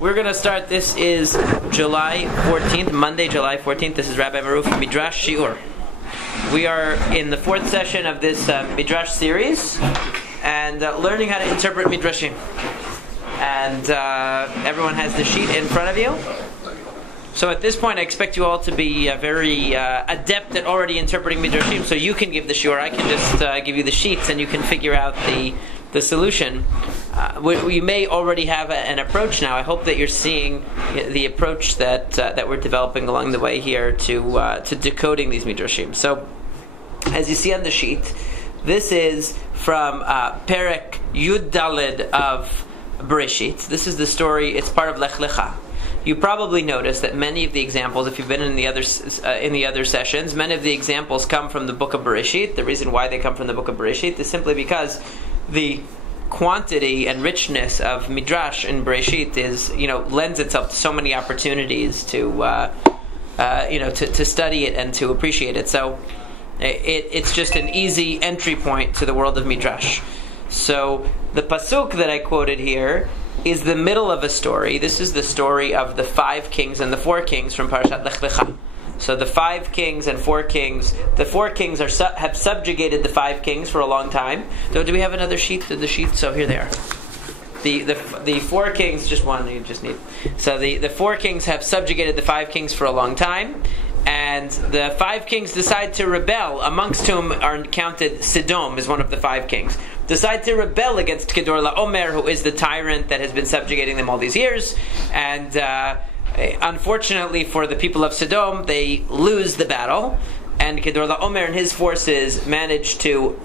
We're going to start. This is July 14th, Monday, July 14th. This is Rabbi Maruf Midrash Shiur. We are in the fourth session of this Midrash series and learning how to interpret Midrashim. And everyone has the sheet in front of you. So at this point, I expect you all to be very adept at already interpreting Midrashim. So you can give the shiur. I can just give you the sheets, and you can figure out the solution. We may already have an approach now. I hope that you're seeing the approach that we're developing along the way here to decoding these Midrashim. So, as you see on the sheet, this is from Perek Yud Daled of Bereshit. This is the story. It's part of Lech Lecha. You probably noticed that many of the examples, if you've been in the other sessions, many of the examples come from the book of Bereshit. The reason why they come from the book of Bereshit is simply because the quantity and richness of Midrash in Bereshit lends itself to so many opportunities to study it and to appreciate it. So it's just an easy entry point to the world of Midrash. So the pasuk that I quoted here is the middle of a story. This is the story of the 5 kings and the 4 kings from Parashat Lech Lecha. So the 5 kings and 4 kings, the 4 kings have subjugated the 5 kings for a long time. So do we have another sheet? The sheet? So here they are. The 4 kings, just one you just need. So the 4 kings have subjugated the 5 kings for a long time. And the 5 kings decide to rebel, amongst whom are counted Sodom is one of the 5 kings. Decide to rebel against Kedor LaOmer, who is the tyrant that has been subjugating them all these years. And unfortunately for the people of Sodom, they lose the battle. And Kedor LaOmer and his forces manage to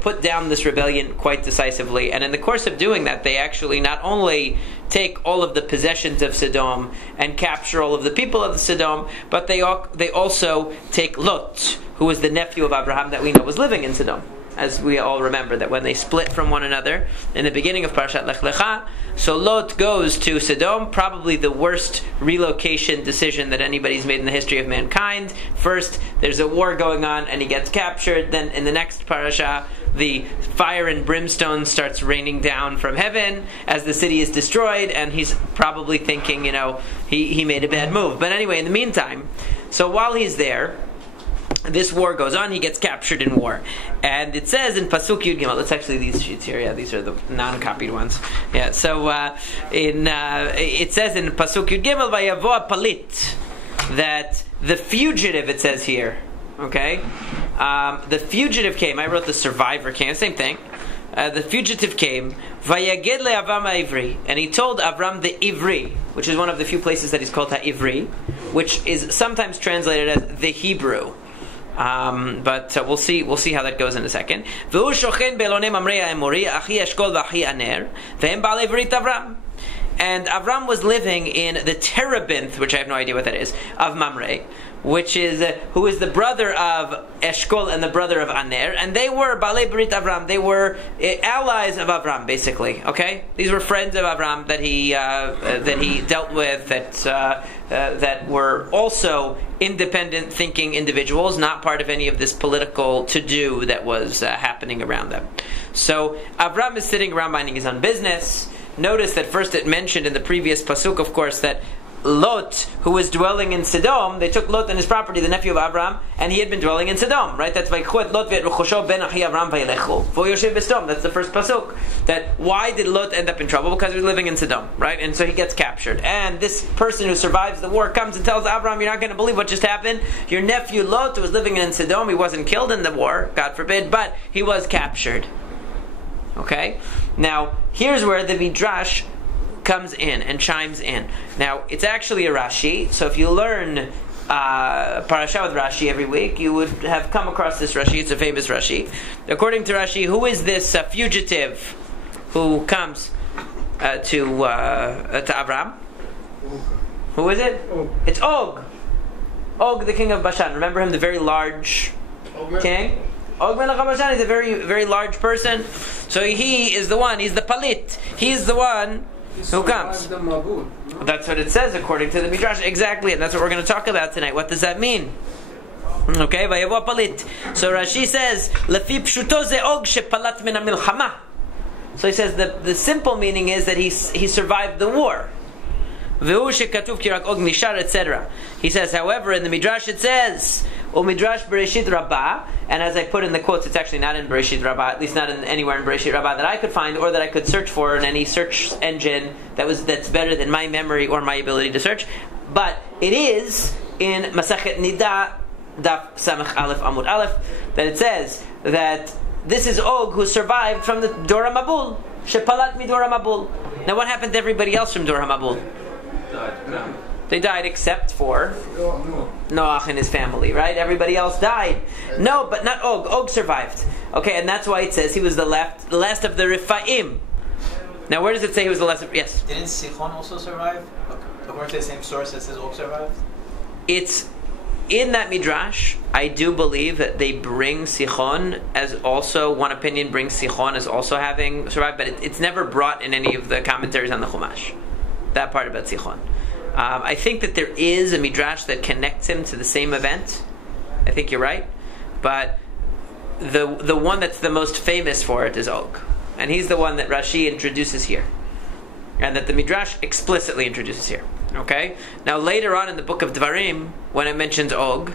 put down this rebellion quite decisively. And in the course of doing that, they actually not only take all of the possessions of Sodom and capture all of the people of Sodom, but they also take Lot, who was the nephew of Abraham that we know was living in Sodom. As we all remember, that when they split from one another in the beginning of Parashat Lech Lecha, so Lot goes to Sodom, probably the worst relocation decision that anybody's made in the history of mankind. First, there's a war going on, and he gets captured. Then, in the next parasha, the fire and brimstone starts raining down from heaven as the city is destroyed, and he's probably thinking, he made a bad move. But anyway, in the meantime, so while he's there, this war goes on. He gets captured in war, and it says in Pasuk Yud Gimel. It's actually these sheets here. Yeah, these are the non-copied ones. Yeah. So it says in Pasuk Yud Gimel, Vayavo Palit, that the fugitive. It says here. Okay, the fugitive came. I wrote the survivor came. Same thing. The fugitive came. Vayaged leAvram ha'Ivri, and he told Avram the Ivri, which is one of the few places that he's called ha'Ivri, which is sometimes translated as the Hebrew. But we'll see how that goes in a second. And Avram was living in the terebinth, which I have no idea what that is, of Mamre, which is who is the brother of Eshkol and the brother of Aner, and they were Balei Brit Avram. They were allies of Avram, basically. Okay, these were friends of Avram that he dealt with, that were also independent thinking individuals, not part of any of this political to-do that was happening around them. So Avram is sitting around minding his own business. Notice that first it mentioned in the previous pasuk, of course, that Lot, who was dwelling in Sodom, they took Lot and his property, the nephew of Abraham, and he had been dwelling in Sodom, right? That's like Lot ben Achi Avram v'yelechu. That's the first pasuk. That why did Lot end up in trouble? Because he was living in Sodom, right? And so he gets captured. And this person who survives the war comes and tells Abraham, "You're not going to believe what just happened. Your nephew Lot, who was living in Sodom, he wasn't killed in the war, God forbid, but he was captured." Okay? Now, here's where the Midrash comes in and chimes in. Now, it's actually a Rashi, so if you learn Parasha with Rashi every week, you would have come across this Rashi. It's a famous Rashi. According to Rashi, who is this fugitive who comes to Avram? Who is it? Og. It's Og. Og, the king of Bashan. Remember him, the very large king? Og Melech Bashan is a very, very large person. So he is the one, he's the Palit. He's the one who comes. That's what it says according to the Midrash. Exactly, and that's what we're going to talk about tonight. What does that mean? Okay, Vayavo Palit. So Rashi says, Lefi pshuto ze Og shepalat min hamilchama. So he says the simple meaning is that he survived the war. V'hu shekatuv ki rak og nishar, etc. He says, however, in the Midrash it says, Midrash Bereshit Rabbah, and as I put in the quotes, it's actually not in Bereshit Rabbah, at least not anywhere in Bereshit Rabbah that I could find, or that I could search for in any search engine that's better than my memory or my ability to search. But it is in Masachet Nida, Daf Samach Aleph Amud Aleph, that it says that this is Og who survived from the Dor HaMabul, Shepalat mi Dor HaMabul. Now what happened to everybody else from Dor HaMabul? They died except for Noach and his family, right? Everybody else died. No, but not Og. Og survived. Okay, and that's why it says he was the last of the Rifa'im. Now, where does it say he was the last of... Yes? Didn't Sichon also survive? According to the same source that says Og survived? It's... In that Midrash, I do believe that they bring Sichon as also... One opinion brings Sichon as also having survived, but it's never brought in any of the commentaries on the Chumash. That part about Sichon. I think that there is a Midrash that connects him to the same event. I think you're right. But the one that's the most famous for it is Og. And he's the one that Rashi introduces here. And that the Midrash explicitly introduces here. Okay? Now later on in the book of Dvarim, when it mentions Og,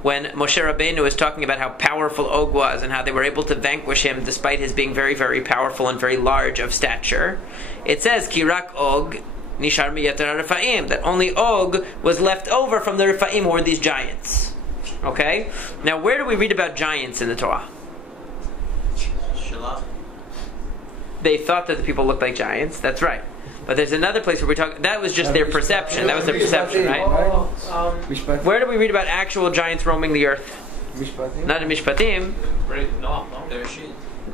when Moshe Rabbeinu is talking about how powerful Og was and how they were able to vanquish him despite his being very, very powerful and very large of stature, it says, Kirak Og, Nishar miyatar Rifa'im, that only Og was left over from the Rifa'im, who were these giants. Okay? Now, where do we read about giants in the Torah? Shalach. They thought that the people looked like giants. That's right. But there's another place where we talk. That was just their perception. That was their perception, right? Where do we read about actual giants roaming the earth? Not in Mishpatim. No, Bereshit.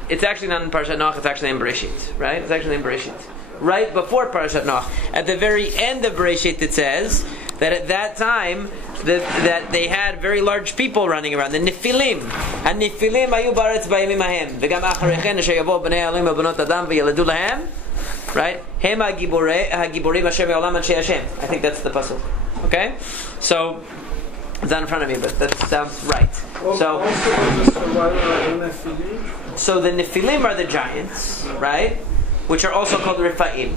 It's actually not in Parashat Noach. It's actually in Bereshit, right? It's actually in Bereshit. Right before Parashat Noach. At the very end of Bereshit it says that at that time that they had very large people running around. The Nephilim. HaNephilim ayu baretz bayamim hahem. V'gam acharechen asher yavo b'nei Elohim v'bnot Adam v'yeledu lahem. Right? Hem hagiborim asher me'olam anshei Hashem. I think that's the pasuk. Okay? So, it's not in front of me, but that sounds right. So the Nephilim are the giants, right? Which are also called Rifa'im.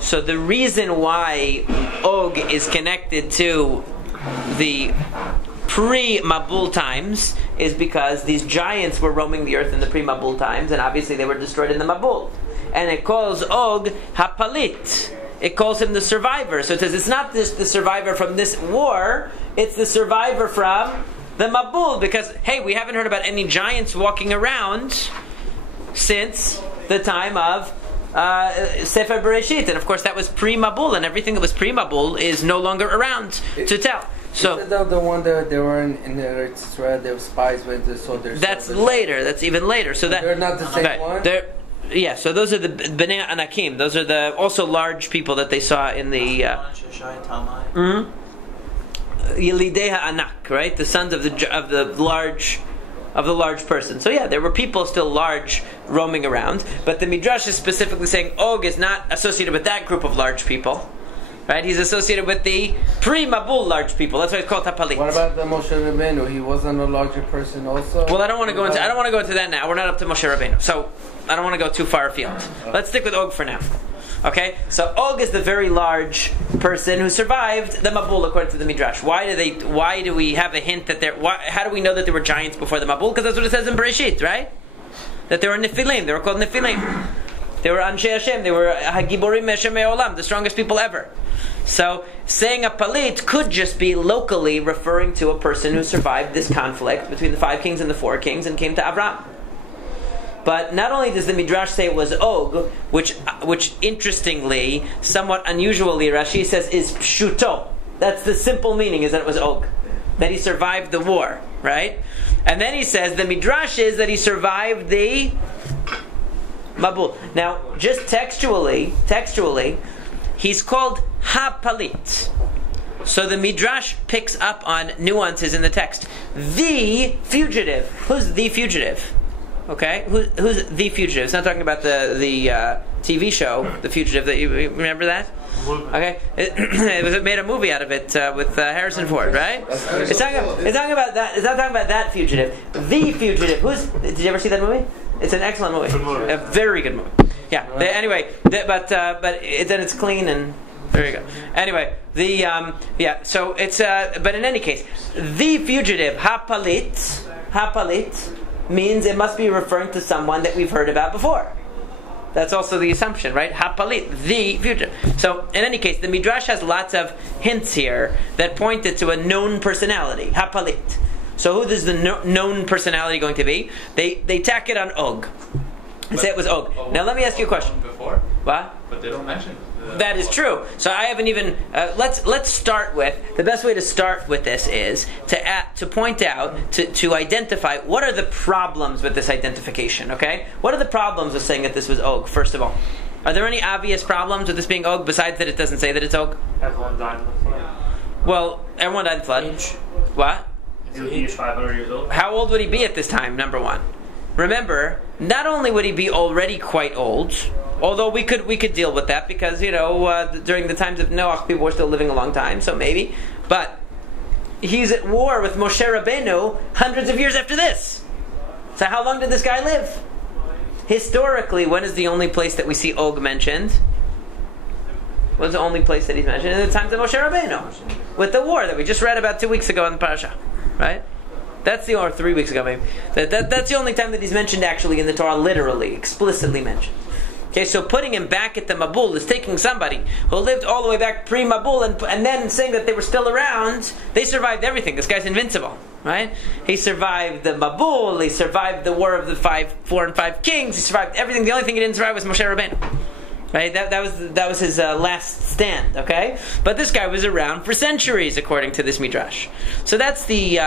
So the reason why Og is connected to the pre-Mabul times is because these giants were roaming the earth in the pre-Mabul times, and obviously they were destroyed in the Mabul. And it calls Og Hapalit. It calls him the survivor. So it says it's not just the survivor from this war, it's the survivor from the Mabul. Because, hey, we haven't heard about any giants walking around since the time of Sefer Bereshit, and of course that was pre-Mabul, and everything that was pre-Mabul is no longer around to tell. So is that the one that they were in the Eretz Israel, they were spies with the soldiers? That's later. That's even later. So that they're not the same one. Yeah. So those are the Bnei Anakim. Those are the also large people that they saw in the Yelidei Anak, right? The sons of the large person. So yeah, there were people still large roaming around, but the Midrash is specifically saying Og is not associated with that group of large people, right? He's associated with the pre-Mabul large people. That's why it's called Tapalit. What about the Moshe Rabbeinu? He wasn't a larger person also? Well, I don't want to go into that now. We're not up to Moshe Rabbeinu, so I don't want to go too far afield. Let's stick with Og for now. Okay, so Og is the very large person who survived the Mabul according to the Midrash. Why do we have a hint that how do we know that there were giants before the Mabul? Because that's what it says in Bereshit, right? That there were Nephilim. They were called Nephilim. They were Anshei Hashem. They were Hagiborim Meshem Me'olam, the strongest people ever. So saying a Palit could just be locally referring to a person who survived this conflict between the 5 kings and the 4 kings and came to Abraham. But not only does the Midrash say it was Og, which interestingly, somewhat unusually, Rashi says is Pshuto. That's the simple meaning, is that it was Og. That he survived the war, right? And then he says the Midrash is that he survived the Mabul. Now, just textually, he's called Ha-Palit. So the Midrash picks up on nuances in the text. The fugitive. Who's the fugitive? Okay, who's the fugitive? It's not talking about the TV show, The Fugitive. That you remember that? Okay, it made a movie out of it with Harrison Ford, right? It's talking about that. It's not talking about that fugitive. The fugitive. Did you ever see that movie? It's an excellent movie. A very good movie. Yeah. Anyway, but then it's clean and Very good. Anyway, so it's but in any case, the fugitive hapalit means it must be referring to someone that we've heard about before. That's also the assumption, right? Hapalit, the fugitive. So in any case, the Midrash has lots of hints here that pointed to a known personality, hapalit. So who is the known personality going to be? They tack it on Og. They say it was Og. Now let me ask you a question. Before? What? But they don't mention that is true. So I haven't even. Let's start with the best way to start with this is to point out to identify what are the problems with this identification. Okay, what are the problems with saying that this was Og? First of all, are there any obvious problems with this being Og besides that it doesn't say that it's Og? Everyone died in the flood. Well, everyone died in the flood. What? He was 500 years old. How old would he be at this time? Number one. Remember, not only would he be already quite old, although we could deal with that because during the times of Noah people were still living a long time, so maybe. But he's at war with Moshe Rabbeinu hundreds of years after this. So how long did this guy live? Historically, when is the only place that we see Og mentioned? What's the only place that he's mentioned? In the times of Moshe Rabbeinu, with the war that we just read about 2 weeks ago in the parasha, right? Or 3 weeks ago maybe. That's the only time that he's mentioned actually in the Torah, literally, explicitly mentioned. Okay, so putting him back at the Mabul is taking somebody who lived all the way back pre-Mabul and then saying that they were still around. They survived everything. This guy's invincible, right? He survived the Mabul. He survived the war of the 4 and 5 kings. He survived everything. The only thing he didn't survive was Moshe Rabbeinu. Right? That was his last stand. Okay, but this guy was around for centuries, according to this midrash. So that's the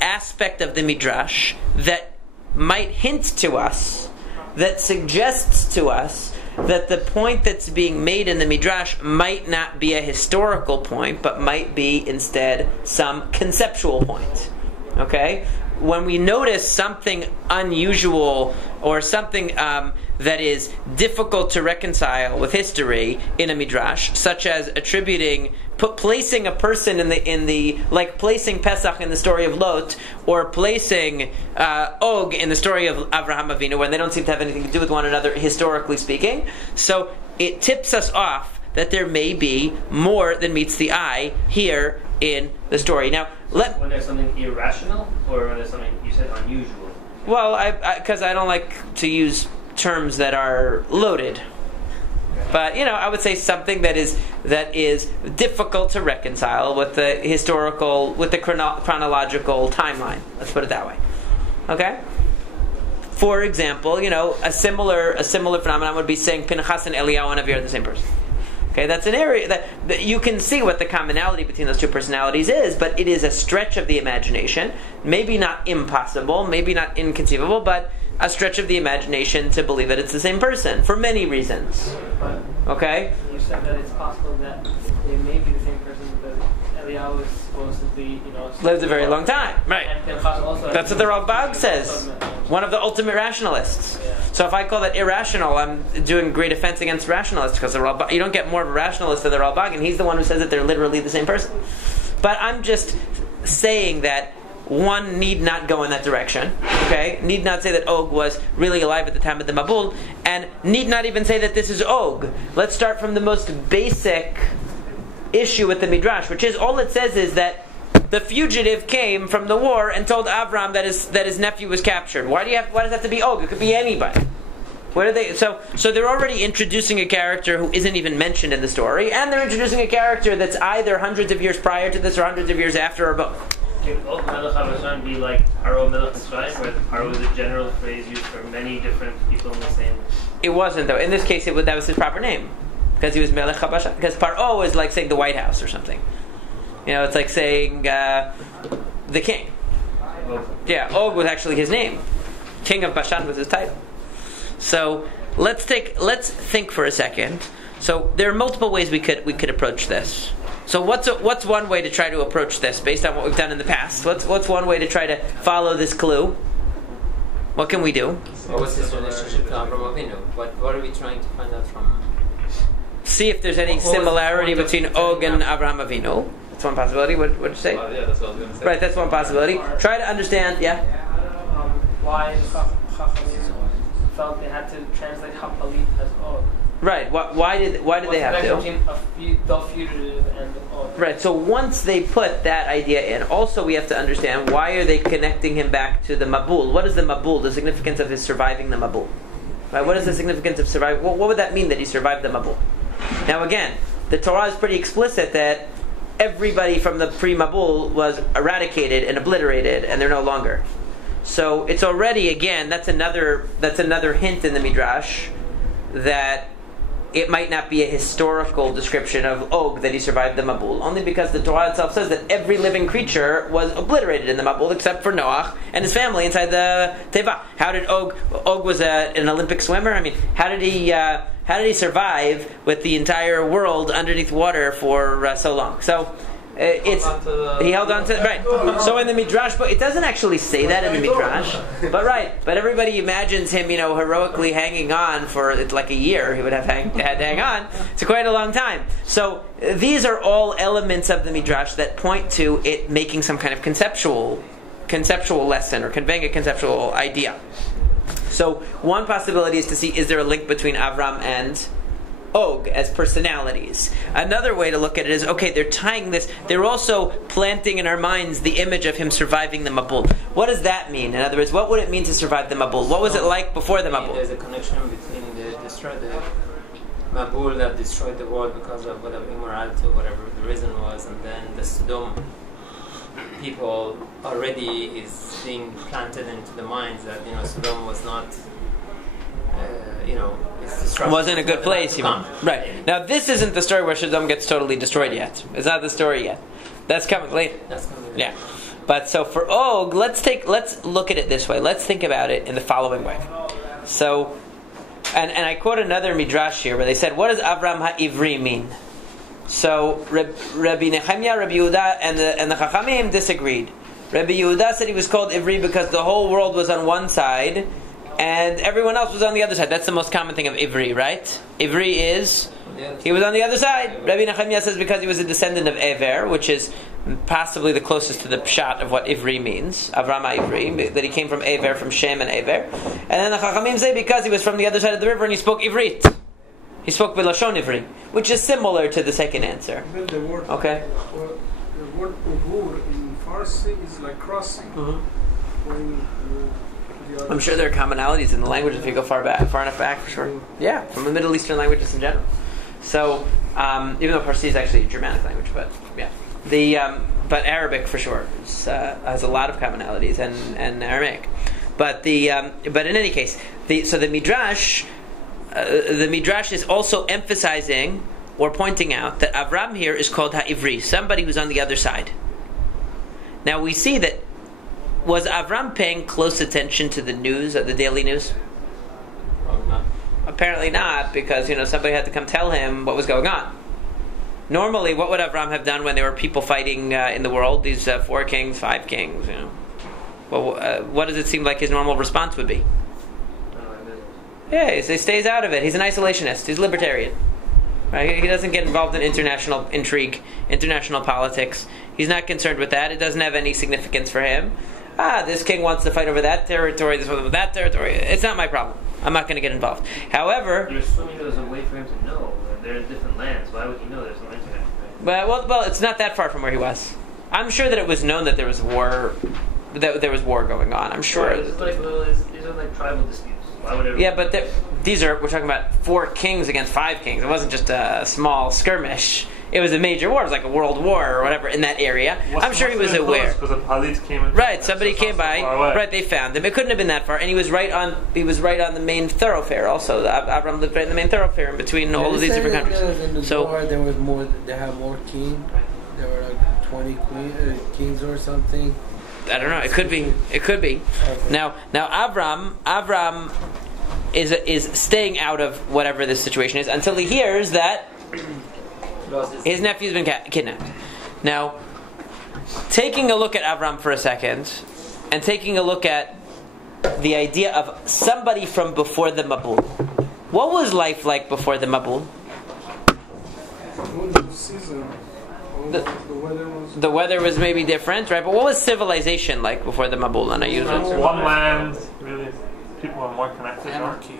aspect of the midrash that might hint to us, that suggests to us that the point that's being made in the midrash might not be a historical point, but might be instead some conceptual point. Okay, when we notice something unusual or something that is difficult to reconcile with history in a midrash, such as placing a person in the like placing Pesach in the story of Lot, or placing Og in the story of Abraham Avinu, when they don't seem to have anything to do with one another historically speaking. So it tips us off that there may be more than meets the eye here in the story. Now, when there's something irrational, or when there's something you said unusual. Well, because I don't like to use terms that are loaded. But I would say something that is difficult to reconcile with the chronological timeline. Let's put it that way. Okay. For example, a similar phenomenon would be saying Pinchas and Eliyahu and Avir are the same person. Okay, that's an area that you can see what the commonality between those two personalities is, but it is a stretch of the imagination. Maybe not impossible, maybe not inconceivable, but a stretch of the imagination to believe that it's the same person for many reasons. Okay? You said that it's possible that they may be the same person, but Eliyahu is supposed to be, lived a very long time. Right. And Pinchas also. That's what the Ralbag says. One of the ultimate rationalists. Yeah. So if I call that irrational, I'm doing great offense against rationalists, because you don't get more of a rationalist than the Ralbag, and he's the one who says that they're literally the same person. But I'm just saying that one need not go in that direction, okay? Need not say that Og was really alive at the time of the Mabul, and need not even say that this is Og. Let's start from the most basic issue with the Midrash, which is all it says is that the fugitive came from the war and told Avram that his nephew was captured. Why does it have to be Og? It could be anybody. What are they? So they're already introducing a character who isn't even mentioned in the story, and they're introducing a character that's either hundreds of years prior to this or hundreds of years after, or both. Can Og Melech Bashan be like Paro Melech Mitzrayim, where Paro is a general phrase used for many different people in the same? It wasn't, though. In this case, that was his proper name, because he was Melech Bashan. Because Paro is like saying the White House or something. It's like saying the king. Yeah, Og was actually his name. King of Bashan was his title. So let's think for a second. So there are multiple ways we could approach this. So what's one way to try to approach this based on what we've done in the past? What's one way to try to follow this clue? What can we do? What's his relationship to Abraham Avinu? What are we trying to find out from? See if there's any similarity between Og and Abraham Avinu. That's one possibility. What did you say? Yeah, that's what I was going to say. Right, that's one possibility. Try to understand. Yeah. Why Chachamim felt they had to translate Hapalit as Og. Right. Why did they have to? The fugitive and Og. Right. So once they put that idea in, also we have to understand why are they connecting him back to the Mabul? What is the Mabul? The significance of his surviving the Mabul. Right. What is the significance of surviving? What would that mean that he survived the Mabul? Now again, the Torah is pretty explicit that everybody from the pre-Mabul was eradicated and obliterated, and they're no longer. So it's already, again, that's another hint in the Midrash that it might not be a historical description of Og that he survived the Mabul, only because the Torah itself says that every living creature was obliterated in the Mabul except for Noach and his family inside the Teva. How did Og was an Olympic swimmer? I mean, how did he survive with the entire world underneath water for so long? So he held on to right. So in the Midrash, but it doesn't actually say that in the Midrash. But everybody imagines him, heroically hanging on for like a year. He would have had to hang on. It's quite a long time. So these are all elements of the Midrash that point to it making some kind of conceptual lesson or conveying a conceptual idea. So one possibility is to see, is there a link between Avram and Og as personalities? Another way to look at it is, okay, they're tying this, they're also planting in our minds the image of him surviving the Mabul. What does that mean? In other words, what would it mean to survive the Mabul? What was it like before the Mabul? There's a connection between the Mabul that destroyed the world because of whatever immorality or whatever the reason was, and then the Sodom people already is being planted into the minds that Sodom was not wasn't a good place even. Right. Now this isn't the story where Sodom gets totally destroyed yet. It's not the story yet. That's coming later. Yeah. But so for Og, let's look at it this way. Let's think about it in the following way. So and I quote another Midrash here where they said, what does Avram HaIvri mean? So Rabbi Nehemiah, Rabbi Yehuda, and the Chachamim disagreed. Rabbi Yehuda said he was called Ivri because the whole world was on one side and everyone else was on the other side. That's the most common thing of Ivri, right? Ivri is he was on the other side. Rabbi Nehemiah says because he was a descendant of Ever, which is possibly the closest to the pshat of what Ivri means, Avram HaIvri, that he came from Ever, from Shem and Ever. And then the Chachamim say because he was from the other side of the river and he spoke Ivrit. He spoke B'lashon Ivri, which is similar to the second answer. But the word, okay. The word Ubur in Farsi is like crossing. When I'm sure there are commonalities in the language if you go far enough back, for sure. Yeah, from the Middle Eastern languages in general. So, even though Farsi is actually a Germanic language, but yeah, but Arabic for sure has a lot of commonalities and Aramaic. But but in any case, so the Midrash. The Midrash is also emphasizing or pointing out that Avram here is called Ha'ivri, somebody who's on the other side. Now we see that, was Avram paying close attention to the news, the daily news? Apparently not, because somebody had to come tell him what was going on. Normally, what would Avram have done when there were people fighting in the world? These 4 kings, 5 kings, Well, what does it seem like his normal response would be? Yeah, he stays out of it. He's an isolationist. He's libertarian. Right? He doesn't get involved in international intrigue, international politics. He's not concerned with that. It doesn't have any significance for him. This king wants to fight over that territory, this one over that territory. It's not my problem. I'm not going to get involved. However... You're assuming there's a way for him to know. They're in different lands. Why would he know there's no internet? Right? Well, it's not that far from where he was. I'm sure that it was known that there was war... That there was war going on. I'm sure. These are like tribal disputes. Why would yeah, but we're talking about 4 kings against 5 kings. It wasn't just a small skirmish. It was a major war. It was like a world war or whatever in that area. I'm sure he was aware. Because a Palit came in. Right, somebody came by. Right, they found him. It couldn't have been that far, and he was right on the main thoroughfair. Also, Avram lived right in the main thoroughfare in between all of these different countries. In the war, there was more. They had more kings. There were like 20 kings or something. I don't know. It could be. Okay. Now Avram is staying out of whatever this situation is until he hears that his nephew's been kidnapped. Now, taking a look at Avram for a second, and taking a look at the idea of somebody from before the Mabul. What was life like before the Mabul? The weather was maybe different, right? But what was civilization like before the Mabul? And I use it. One land, really. people were more connected. Anarchy.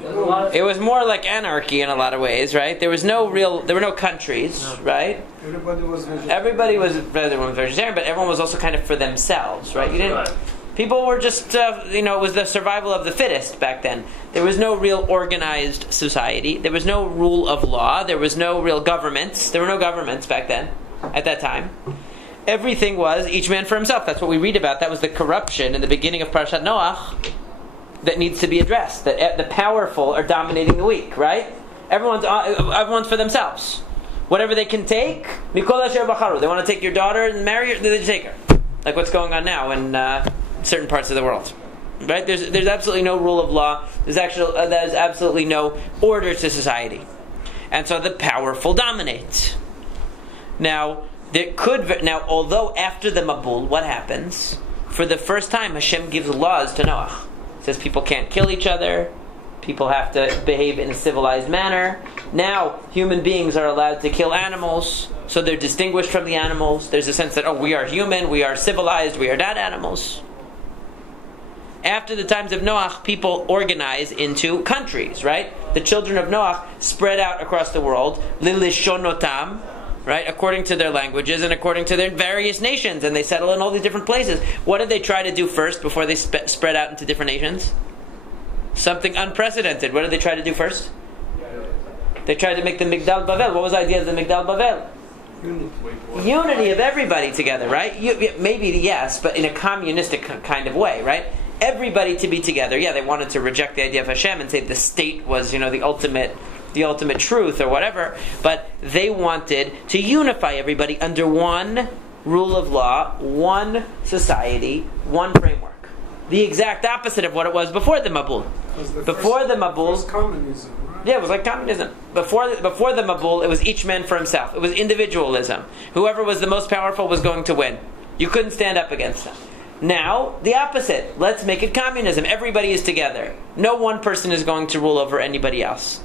It was more like anarchy in a lot of ways, right? There were no countries, right? Everybody was vegetarian. Everyone was vegetarian, but everyone was also kind of for themselves, right? People were just, it was the survival of the fittest back then. There was no real organized society. There was no rule of law. There was no real governments. There were no governments back then, at that time. Everything was each man for himself. That's what we read about. That was the corruption in the beginning of Parashat Noach that needs to be addressed. That the powerful are dominating the weak, right? Everyone's for themselves. Whatever they can take, Mikol Asher Bacharu. They want to take your daughter and marry her, they take her. Like what's going on now in certain parts of the world, right? There's absolutely no rule of law. There's absolutely no order to society, and so the powerful dominate. Now, although after the Mabul, what happens? For the first time, Hashem gives laws to Noach. It says people can't kill each other. People have to behave in a civilized manner. Now, human beings are allowed to kill animals, so they're distinguished from the animals. There's a sense that, we are human, we are civilized, we are not animals. After the times of Noach, people organize into countries, right? The children of Noach spread out across the world, lilishonotam, right? According to their languages and according to their various nations, and they settle in all these different places. What did they try to do first before they spread out into different nations? Something unprecedented. What did they try to do first? They tried to make the Migdal Bavel. What was the idea of the Migdal Bavel? Unity of everybody together, right? Maybe yes, but in a communistic kind of way, right? Everybody to be together. Yeah, they wanted to reject the idea of Hashem and say the state was, the ultimate truth or whatever. But they wanted to unify everybody under one rule of law, one society, one framework. The exact opposite of what it was before the Mabul. Before the Mabul, communism. Right? Yeah, it was like communism. Before the Mabul, it was each man for himself. It was individualism. Whoever was the most powerful was going to win. You couldn't stand up against them. Now, the opposite. Let's make it communism. Everybody is together. No one person is going to rule over anybody else.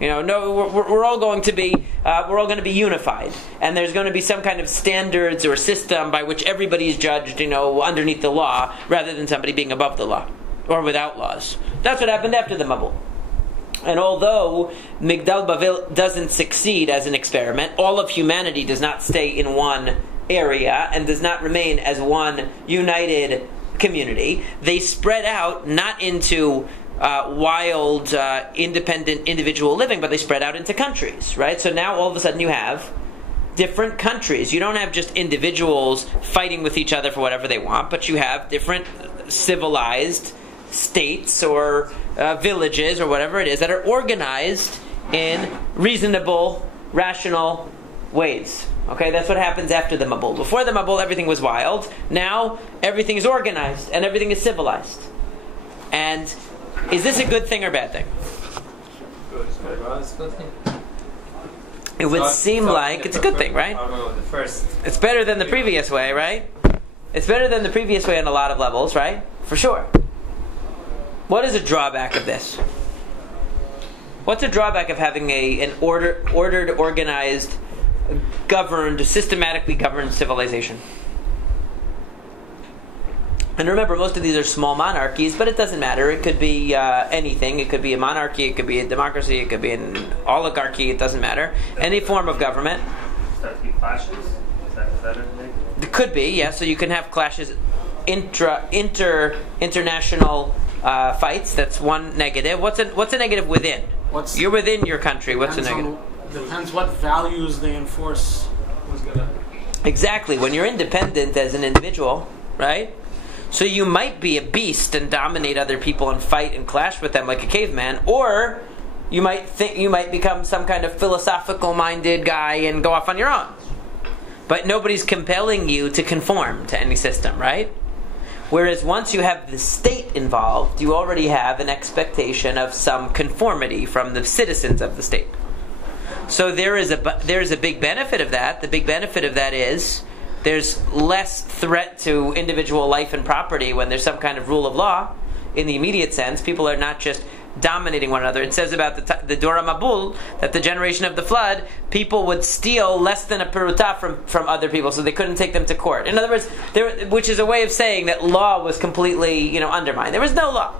We're all going to be unified, and there's going to be some kind of standards or system by which everybody is judged, underneath the law, rather than somebody being above the law or without laws. That's what happened after the Mabul. And although Migdal Bavel doesn't succeed as an experiment, all of humanity does not stay in one area and does not remain as one united community. They spread out not into wild, independent, individual living, but they spread out into countries, right? So now all of a sudden you have different countries. You don't have just individuals fighting with each other for whatever they want, but you have different civilized states or villages or whatever it is that are organized in reasonable, rational ways. Okay, that's what happens after the Mabul. Before the Mabul, everything was wild. Now, everything is organized and everything is civilized. And is this a good thing or bad thing? It would seem like it's a good thing, right? It's better than the previous way, right? It's better than the previous way on a lot of levels, right? For sure. What is a drawback of this? What's a drawback of having an ordered, organized, governed, systematically governed civilization? And remember, most of these are small monarchies, but it doesn't matter. It could be anything. It could be a monarchy, it could be a democracy, it could be an oligarchy, it doesn't matter. Any form of government. Start to be clashes? Is that better than they? It could be, yeah. So you can have clashes, international fights. That's one negative. What's a negative within? You're within your country. What's a negative? Depends what values they enforce. Exactly. When you're independent as an individual, right? So you might be a beast and dominate other people and fight and clash with them like a caveman, or you might become some kind of philosophical-minded guy and go off on your own. But nobody's compelling you to conform to any system, right? Whereas once you have the state involved, you already have an expectation of some conformity from the citizens of the state. So there is a big benefit of that. The big benefit of that is there's less threat to individual life and property when there's some kind of rule of law. In the immediate sense, people are not just dominating one another. It says about the Dora Mabul that the generation of the flood, people would steal less than a peruta from other people, so they couldn't take them to court. In other words, which is a way of saying that law was completely undermined. There was no law.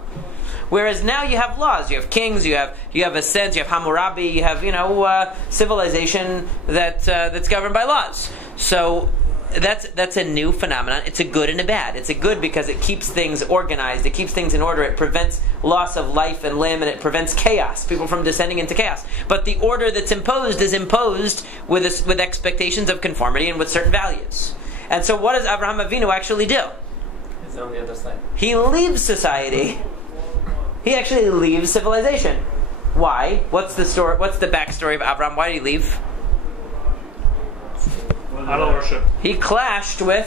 Whereas now you have laws, you have kings, you have a sense, you have Hammurabi, you have civilization that's governed by laws. So that's a new phenomenon. It's a good and a bad. It's a good because it keeps things organized, it keeps things in order, it prevents loss of life and limb, and it prevents chaos, people from descending into chaos. But the order that's imposed is imposed with expectations of conformity and with certain values. And so what does Avraham Avinu actually do? He's on the other side. He leaves society. He actually leaves civilization. Why? What's the story? What's the backstory of Avraham? Why did he leave? Idol worship. He clashed with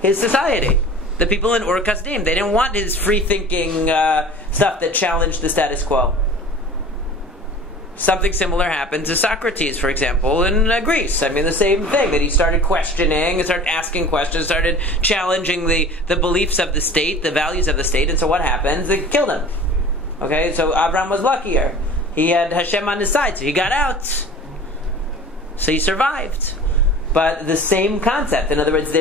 his society. The people in Ur Kasdim. They didn't want his free-thinking stuff that challenged the status quo. Something similar happened to Socrates, for example, in Greece. I mean, the same thing, that he started questioning, started asking questions, started challenging the beliefs of the state, the values of the state, and so what happens? They killed him. Okay, so Abraham was luckier. He had Hashem on his side, so he got out. So he survived. But the same concept. In other words,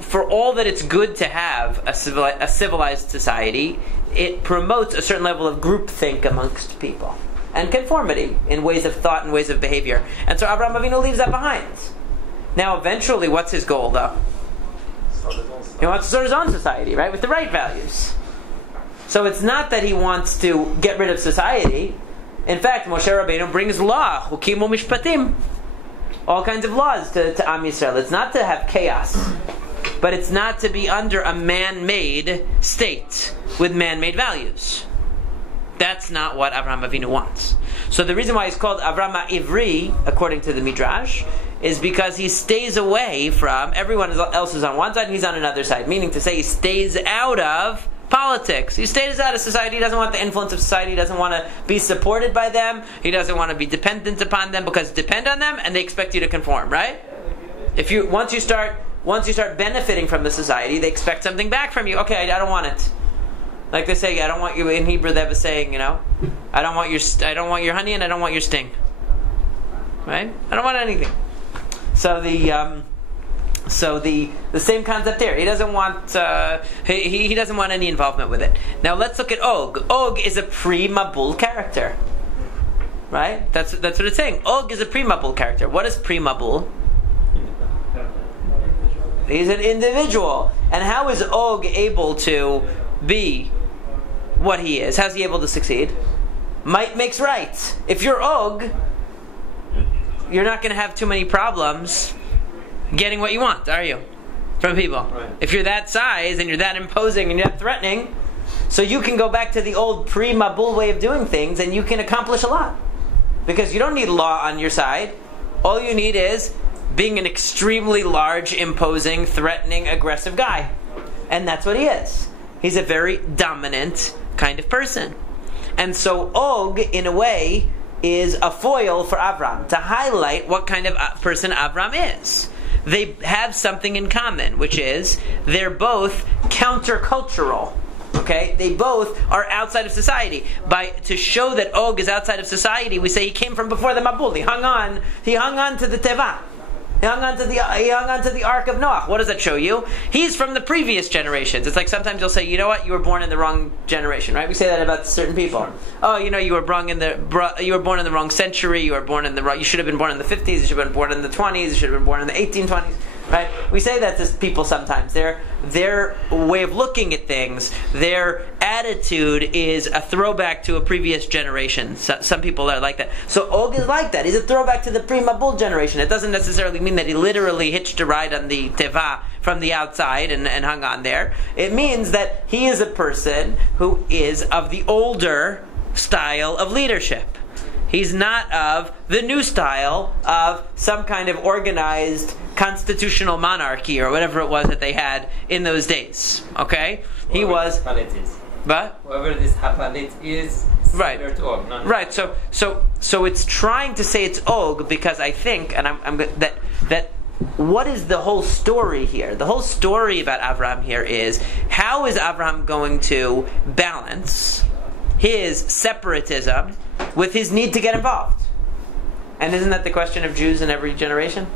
for all that it's good to have a civilized society, it promotes a certain level of groupthink amongst people. And conformity in ways of thought and ways of behavior. And so Avraham Avinu leaves that behind. Now eventually, what's his goal though? He wants to start his own society, right? With the right values. So it's not that he wants to get rid of society. In fact, Moshe Rabbeinu brings law, Hukim u'Mishpatim, all kinds of laws to Am Yisrael. It's not to have chaos, but it's not to be under a man-made state with man-made values. That's not what Avraham Avinu wants. So the reason why he's called Avraham Ivri, according to the Midrash, is because he stays away from everyone else is on one side and he's on another side. Meaning to say he stays out of politics. He stays out of society. He doesn't want the influence of society. He doesn't want to be supported by them. He doesn't want to be dependent upon them because depend on them and they expect you to conform, right? Once you start benefiting from the society, they expect something back from you. Okay, I don't want it. Like they say, I don't want you. In Hebrew, they have a saying, I don't want your honey and I don't want your sting. Right? I don't want anything. So the same concept here. He doesn't want he doesn't want any involvement with it. Now let's look at Og. Og is a pre-Mabul character. Right? That's what it's saying. Og is a pre-Mabul character. What is pre-Mabul? He's an individual. And how is Og able to be what he is? How's he able to succeed? Might makes right. If you're Og, you're not going to have too many problems getting what you want, are you? From people. Right. If you're that size and you're that imposing and you're that threatening, so you can go back to the old pre-Mabul way of doing things and you can accomplish a lot. Because you don't need law on your side. All you need is being an extremely large, imposing, threatening, aggressive guy. And that's what he is. He's a very dominant kind of person. And so Og, in a way, is a foil for Avram, to highlight what kind of person Avram is. They have something in common, which is they're both countercultural. Okay? They both are outside of society. To show that Og is outside of society, we say he came from before the Mabul. He hung on to the Teva. He hung on to the Ark of Noah. What does that show you? He's from the previous generations. It's like sometimes you'll say, you know what, you were born in the wrong generation, right? We say that about certain people. Oh, you were born in the wrong century. You should have been born in the 50s. You should have been born in the 20s. You should have been born in the 1820s. Right? We say that to people sometimes. Their way of looking at things, their attitude is a throwback to a previous generation. Some people are like that. So Og is like that. He's a throwback to the pre-Mabul generation. It doesn't necessarily mean that he literally hitched a ride on the Teva from the outside and hung on there. It means that he is a person who is of the older style of leadership. He's not of the new style of some kind of organized constitutional monarchy or whatever it was that they had in those days. Okay? He was... But? Whoever this Hapalit is, right. To Og. Right. So it's trying to say it's Og because I think, and I'm that what is the whole story here? The whole story about Avraham here is, how is Avraham going to balance his separatism with his need to get involved? And isn't that the question of Jews in every generation?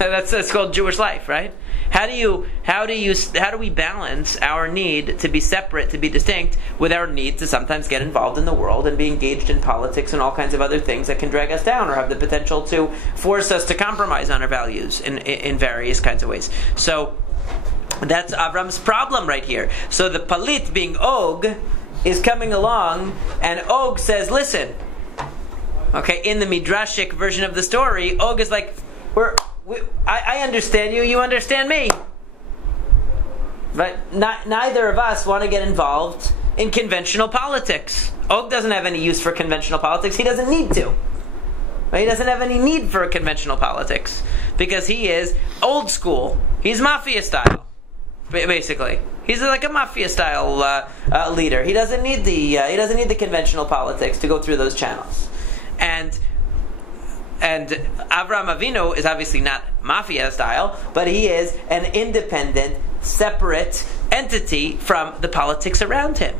That's called Jewish life, right? How do we balance our need to be separate, to be distinct, with our need to sometimes get involved in the world and be engaged in politics and all kinds of other things that can drag us down or have the potential to force us to compromise on our values in various kinds of ways. So that's Avram's problem right here. So the Palit, being Og, is coming along, and Og says, listen, okay, in the Midrashic version of the story, Og is like, I understand you, you understand me. But neither of us want to get involved in conventional politics. Og doesn't have any use for conventional politics. He doesn't need to. He doesn't have any need for conventional politics because he is old school. He's mafia style, basically. He's like a mafia style leader. He doesn't need the conventional politics to go through those channels. And Avraham Avinu is obviously not mafia style, but he is an independent, separate entity from the politics around him.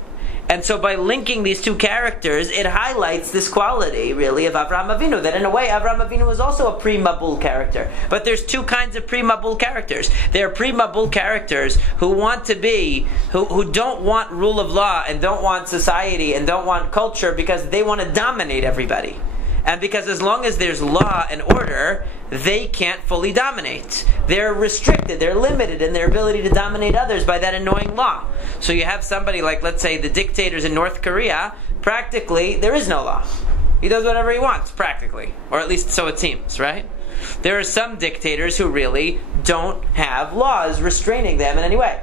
And so by linking these two characters, it highlights this quality, really, of Avraham Avinu, that in a way, Avraham Avinu is also a pre-Mabul character. But there's two kinds of pre-Mabul characters. There are pre-Mabul characters who want to be, who don't want rule of law, and don't want society, and don't want culture, because they want to dominate everybody. And because as long as there's law and order, they can't fully dominate. They're restricted, they're limited in their ability to dominate others by that annoying law. So you have somebody like, let's say, the dictators in North Korea, practically, there is no law. He does whatever he wants, practically. Or at least so it seems, right? There are some dictators who really don't have laws restraining them in any way.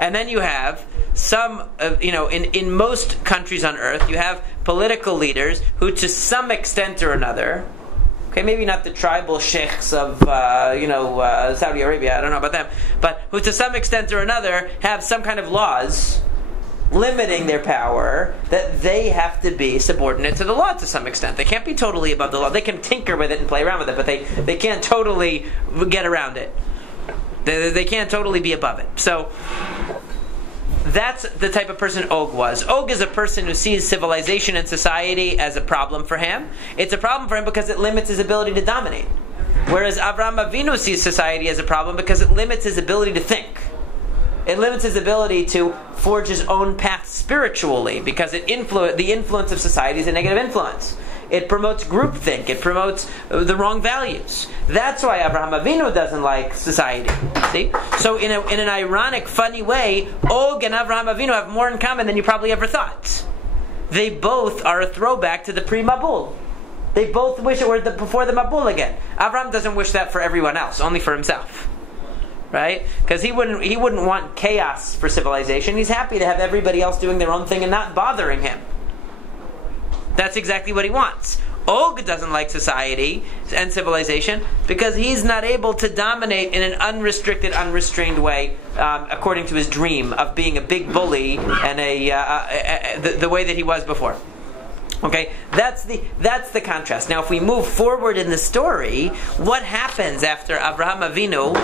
And then you have some, in most countries on earth, you have political leaders who, to some extent or another, okay, maybe not the tribal sheikhs of, Saudi Arabia, I don't know about them, but who, to some extent or another, have some kind of laws limiting their power, that they have to be subordinate to the law to some extent. They can't be totally above the law. They can tinker with it and play around with it, but they can't totally get around it. They can't totally be above it. So that's the type of person Og was. Og is a person who sees civilization and society as a problem for him. It's a problem for him because it limits his ability to dominate. Whereas Avraham Avinu sees society as a problem because it limits his ability to think. It limits his ability to forge his own path spiritually because the influence of society is a negative influence. It promotes groupthink. It promotes the wrong values. That's why Avraham Avinu doesn't like society. See? So in an ironic, funny way, Og and Avraham Avinu have more in common than you probably ever thought. They both are a throwback to the pre-Mabul. They both wish it were before the Mabul again. Avraham doesn't wish that for everyone else, only for himself. Right? Because he wouldn't want chaos for civilization. He's happy to have everybody else doing their own thing and not bothering him. That's exactly what he wants. Og doesn't like society and civilization because he's not able to dominate in an unrestricted, unrestrained way, according to his dream of being a big bully and the way that he was before. Okay, that's the contrast. Now, if we move forward in the story, what happens after Avraham Avinu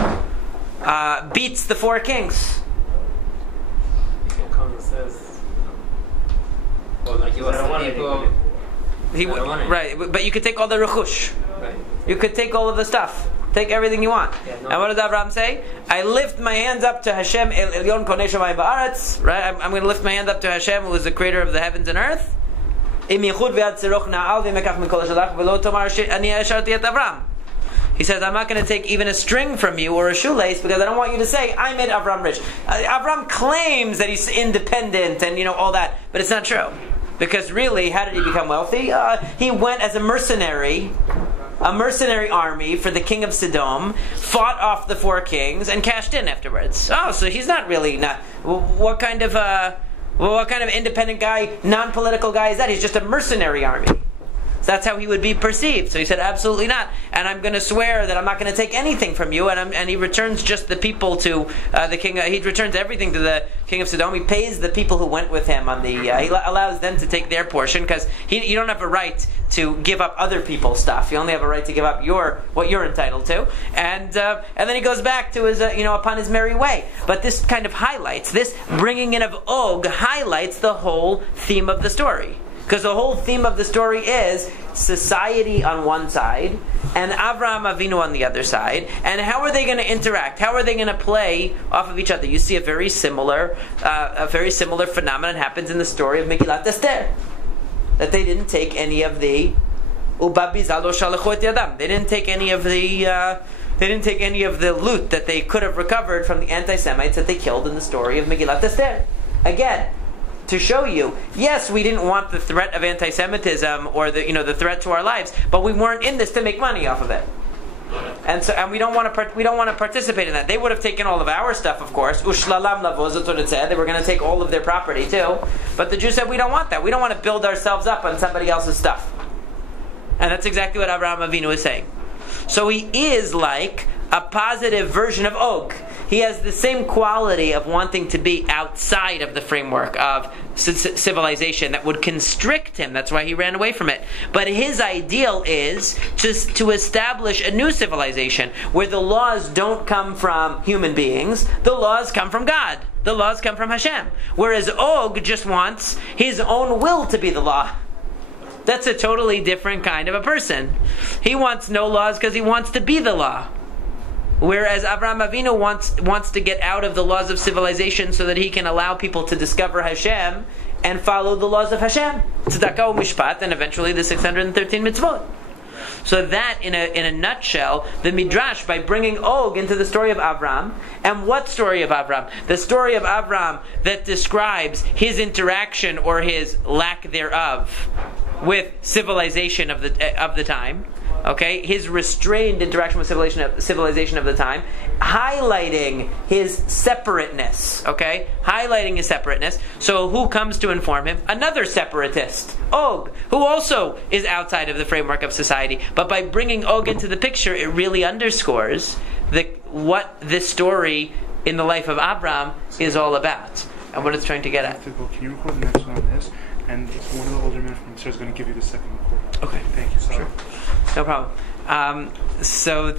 beats the four kings? He comes and says, "Well, like you are people." Right, but you could take all the rechush. Right. You could take all of the stuff. Take everything you want. Yeah, no. And what does Abraham say? I lift my hands up to Hashem El Elyon Konei Shamayim Ba'aretz. Right? I'm going to lift my hand up to Hashem, who is the creator of the heavens and earth. He says, I'm not going to take even a string from you or a shoelace because I don't want you to say, I made Avram rich. Avram claims that he's independent and all that, but it's not true. Because really, how did he become wealthy? He went as a mercenary army for the king of Sodom, fought off the four kings, and cashed in afterwards. Oh, so he's not really what kind of independent guy, non-political guy is that? He's just a mercenary army. So that's how he would be perceived. So he said, absolutely not. And I'm going to swear that I'm not going to take anything from you. And he returns just the people to the king. He returns everything to the king of Sodom. He pays the people who went with him on the. He allows them to take their portion because you don't have a right to give up other people's stuff. You only have a right to give up what you're entitled to. And then he goes back to his upon his merry way. But this kind of highlights, this bringing in of Og highlights the whole theme of the story. Because the whole theme of the story is society on one side and Avraham Avinu on the other side. And how are they going to interact? How are they going to play off of each other? You see a very similar phenomenon happens in the story of Megillat Esther. That they didn't take any of the They didn't take any of the loot that they could have recovered from the anti-Semites that they killed in the story of Megillat Esther. Again, to show you, yes, we didn't want the threat of anti-Semitism or the threat to our lives, but we weren't in this to make money off of it. And we don't want to participate in that. They would have taken all of our stuff, of course. Ushlalam lavoz, that's what it said. They were going to take all of their property too. But the Jews said, we don't want that. We don't want to build ourselves up on somebody else's stuff. And that's exactly what Abraham Avinu is saying. So he is like a positive version of Og. He has the same quality of wanting to be outside of the framework of civilization that would constrict him. That's why he ran away from it. But his ideal is to establish a new civilization where the laws don't come from human beings. The laws come from God. The laws come from Hashem. Whereas Og just wants his own will to be the law. That's a totally different kind of a person. He wants no laws because he wants to be the law. Whereas Avraham Avinu wants to get out of the laws of civilization so that he can allow people to discover Hashem and follow the laws of Hashem. Tzedakah u'mishpat, and eventually the 613 mitzvot. So that, in a nutshell, the Midrash, by bringing Og into the story of Avram, and what story of Avram? The story of Avram that describes his interaction or his lack thereof with civilization of the time. Okay, his restrained interaction with civilization of the time, highlighting his separateness. Okay, highlighting his separateness. So who comes to inform him? Another separatist, Og, who also is outside of the framework of society. But by bringing Og into the picture, it really underscores what this story in the life of Abraham is all about and what it's trying to get at. Can you record the next one on this? And one of the older men from Israel is going to give you the second record. Okay, thank you. Sorry. Sure. No problem. So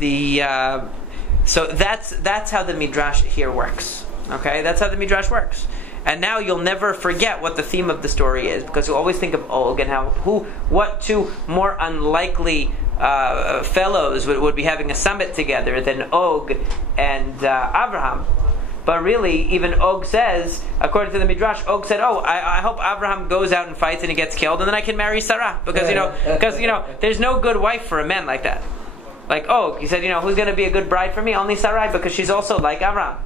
that's how the Midrash here works. Okay, that's how the Midrash works. And now you'll never forget what the theme of the story is, because you always think of Og and what two more unlikely fellows would be having a summit together than Og and Abraham. But really, even Og says, according to the Midrash, Og said, I hope Abraham goes out and fights and he gets killed, and then I can marry Sarah. Because, there's no good wife for a man like that. Like Og, he said, who's going to be a good bride for me? Only Sarai, because she's also like Abraham.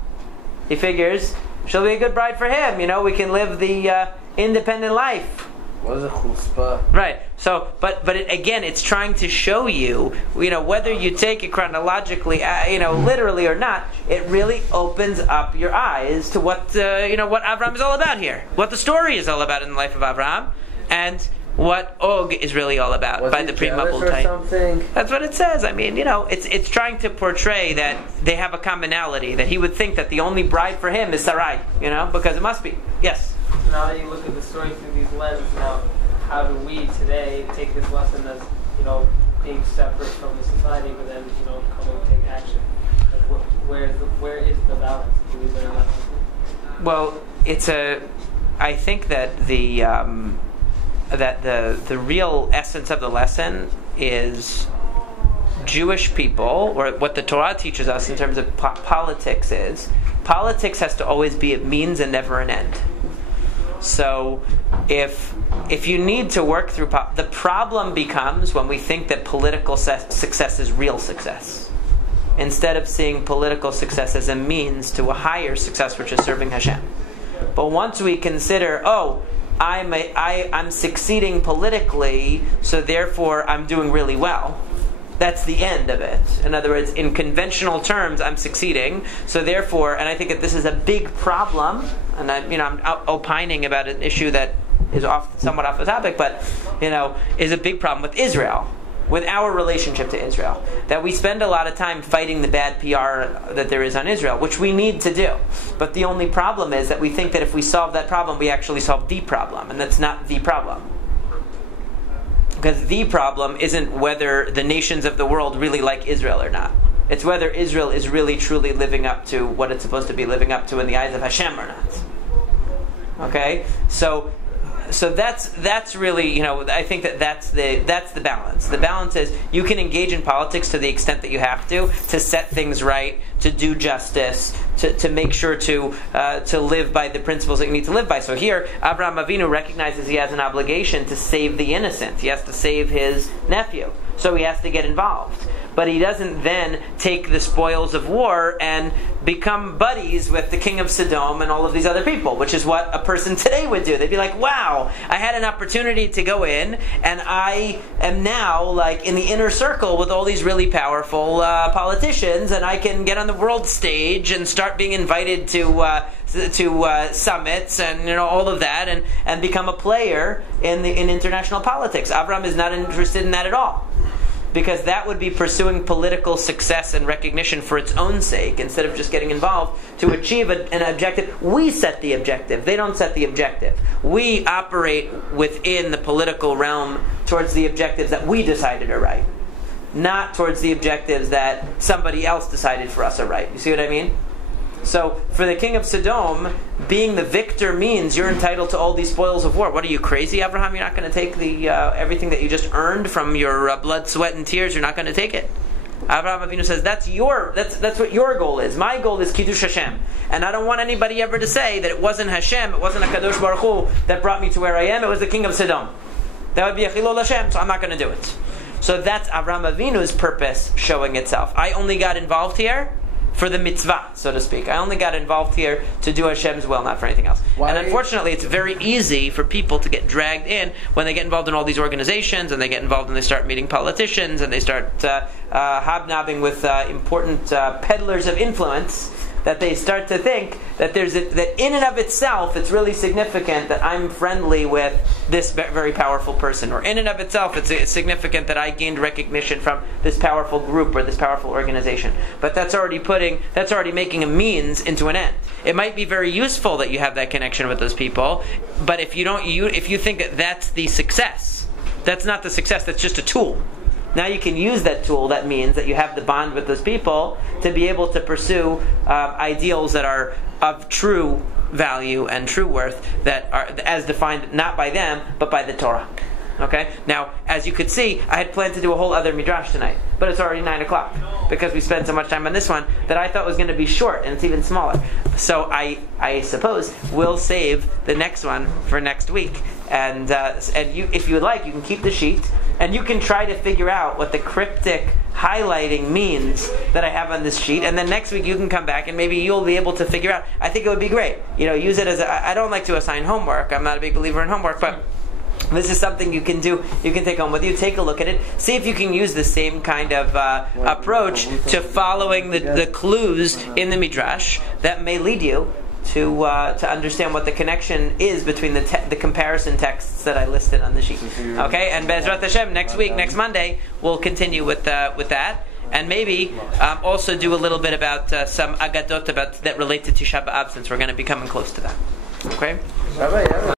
He figures, she'll be a good bride for him. We can live the independent life. What is a chutzpah? Right. So, but it's trying to show you, whether you take it chronologically, literally or not, it really opens up your eyes to what Avraham is all about here, what the story is all about in the life of Avraham, and what Og is really all about. Was by the Pri Mabul or something? That's what it says. I mean, it's trying to portray that they have a commonality, that he would think that the only bride for him is Sarai, because it must be. Yes. Now that you look at the story through these lenses, now how do we today take this lesson as being separate from the society, but then come and take action? Like where is the balance? Do we learn that? Well, I think that the real essence of the lesson is Jewish people, or what the Torah teaches us in terms of politics is, politics has to always be a means and never an end. So if you need to work through the problem becomes when we think that political success is real success, instead of seeing political success as a means to a higher success, which is serving Hashem. But once we consider, I'm succeeding politically, so therefore I'm doing really well, that's the end of it. In other words, in conventional terms, I'm succeeding. So therefore, and I think that this is a big problem, and I'm opining about an issue that is somewhat off the topic, but is a big problem with Israel, with our relationship to Israel. That we spend a lot of time fighting the bad PR that there is on Israel, which we need to do. But the only problem is that we think that if we solve that problem, we actually solve the problem, and that's not the problem. Because the problem isn't whether the nations of the world really like Israel or not. It's whether Israel is really truly living up to what it's supposed to be living up to in the eyes of Hashem or not. Okay? So So that's really, I think that's the balance. The balance is you can engage in politics to the extent that you have to set things right, to do justice, to make sure to live by the principles that you need to live by. So here, Abraham Avinu recognizes he has an obligation to save the innocent. He has to save his nephew. So he has to get involved. But he doesn't then take the spoils of war and become buddies with the king of Sodom and all of these other people, which is what a person today would do. They'd be like, wow, I had an opportunity to go in, and I am now like in the inner circle with all these really powerful politicians, and I can get on the world stage and start being invited to summits and all of that, and become a player in international politics. Abraham is not interested in that at all, because that would be pursuing political success and recognition for its own sake, instead of just getting involved to achieve an objective. We set the objective. They don't set the objective. We operate within the political realm towards the objectives that we decided are right, not towards the objectives that somebody else decided for us are right. You see what I mean? So, for the king of Sodom, being the victor means you're entitled to all these spoils of war. What are you, crazy, Abraham? You're not going to take the everything that you just earned from your blood, sweat, and tears. You're not going to take it. Abraham Avinu says that's what your goal is. My goal is Kiddush Hashem, and I don't want anybody ever to say that it wasn't Hashem, it wasn't HaKadosh Baruch Hu that brought me to where I am. It was the king of Sodom. That would be a Chilul Hashem. So I'm not going to do it. So that's Abraham Avinu's purpose showing itself. I only got involved here for the mitzvah, so to speak. I only got involved here to do Hashem's will, not for anything else. Why? And unfortunately, it's very easy for people to get dragged in when they get involved in all these organizations, and they get involved and they start meeting politicians, and they start hobnobbing with important peddlers of influence, that they start to think that that in and of itself it's really significant that I'm friendly with this very powerful person, or in and of itself it's significant that I gained recognition from this powerful group or this powerful organization. But that's already making a means into an end. It might be very useful that you have that connection with those people, but if you think that that's the success, that's not the success. That's just a tool. Now you can use that tool, that means that you have the bond with those people, to be able to pursue ideals that are of true value and true worth, that are as defined not by them, but by the Torah. Okay? Now, as you could see, I had planned to do a whole other Midrash tonight, but it's already 9 o'clock, because we spent so much time on this one that I thought was going to be short, and it's even smaller. So I suppose we'll save the next one for next week. And you, if you would like, you can keep the sheet, and you can try to figure out what the cryptic highlighting means that I have on this sheet, and then next week you can come back and maybe you'll be able to figure out. I think it would be great. Use it as I don't like to assign homework. I'm not a big believer in homework, but this is something you can do. You can take home with you. Take a look at it. See if you can use the same kind of approach to following the clues in the Midrash that may lead you to understand what the connection is between the comparison texts that I listed on the sheet. Okay, and Be'ezrat Hashem, next week, next Monday, we'll continue with that. And maybe also do a little bit about some agadot that relate to Tisha B'Av, since we're going to be coming close to that. Okay?